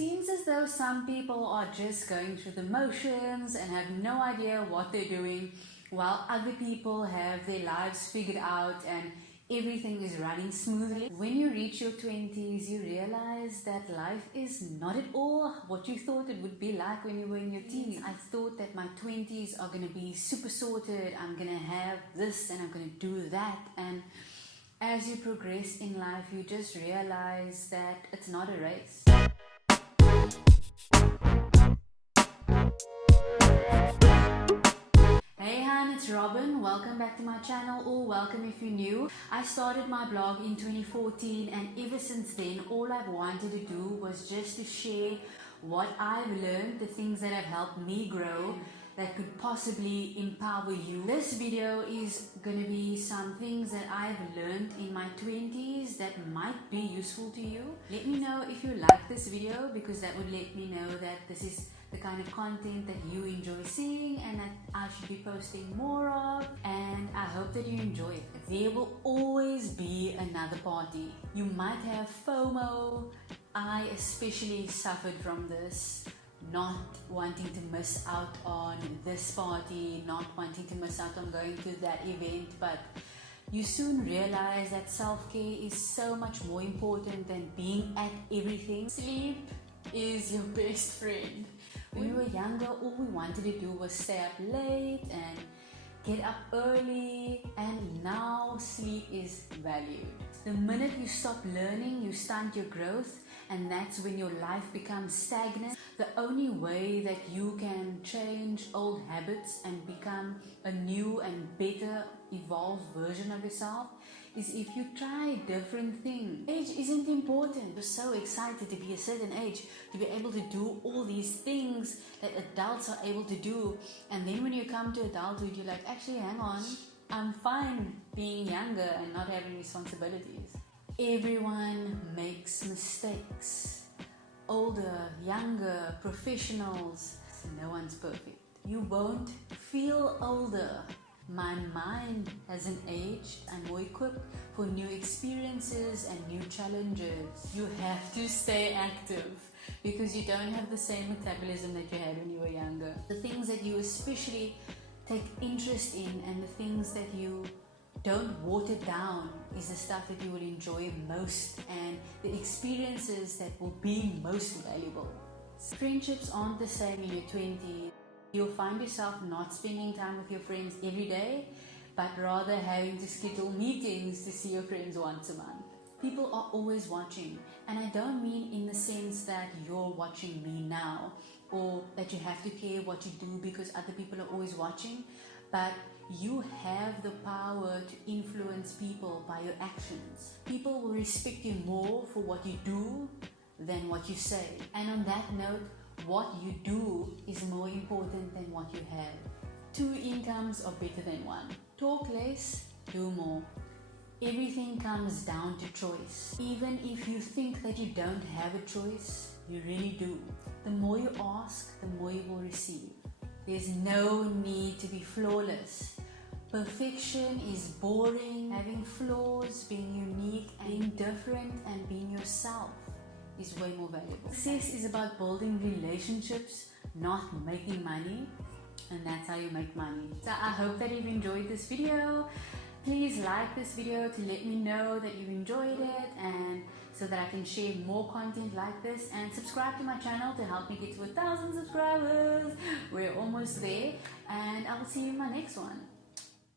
seems as though some people are just going through the motions and have no idea what they're doing, while other people have their lives figured out and everything is running smoothly. When you reach your 20s, you realize that life is not at all what you thought it would be like when you were in your teens. I thought that my 20s are going to be super sorted, I'm going to have this and I'm going to do that, and as you progress in life, you just realize that it's not a race. Hey hon, it's Robyn. Welcome back to my channel, or welcome if you're new. I started my blog in 2014, and ever since then all I've wanted to do was just to share what I've learned, the things that have helped me grow, that could possibly empower you. This video is going to be some things that I've learned in my 20s that might be useful to you. Let me know if you like this video, because that would let me know that this is the kind of content that you enjoy seeing and that I should be posting more of, and I hope that you enjoy it. There will always be another party. You might have FOMO. I especially suffered from this. Not wanting to miss out on this party, not wanting to miss out on going to that event, but you soon realize that self-care is so much more important than being at everything. Sleep is your best friend. When we were younger, all we wanted to do was stay up late and get up early, and now sleep is valued. The minute you stop learning, you stunt your growth, and that's when your life becomes stagnant. The only way that you can change old habits and become a new and better evolved version of yourself is if you try different things. Age isn't important. You're so excited to be a certain age, to be able to do all these things that adults are able to do, and then when you come to adulthood, you're like, actually, hang on, I'm fine being younger and not having responsibilities. Everyone makes mistakes. Older, younger, professionals, no one's perfect. You won't feel older. My mind hasn't aged. I'm more equipped for new experiences and new challenges. You have to stay active because you don't have the same metabolism that you had when you were younger. The things that you especially take interest in and the things that you don't water down is the stuff that you will enjoy most, and the experiences that will be most valuable. Friendships aren't the same in your 20s. You'll find yourself not spending time with your friends every day, but rather having to schedule meetings to see your friends once a month. People are always watching, and I don't mean in the sense that you're watching me now, or that you have to care what you do because other people are always watching, but you have the power to influence people by your actions. People will respect you more for what you do than what you say. And on that note, what you do is more important than what you have. 2 incomes are better than 1. Talk less, do more. Everything comes down to choice. Even if you think that you don't have a choice, you really do. The more you ask, the more you will receive. There's no need to be flawless. Perfection is boring. Having flaws, being unique, and being different, and being yourself is way more valuable. Success is about building relationships, not making money, and that's how you make money. So I hope that you've enjoyed this video. Please like this video to let me know that you enjoyed it, and so that I can share more content like this, and subscribe to my channel to help me get to 1,000 subscribers. We're almost there, and I will see you in my next one.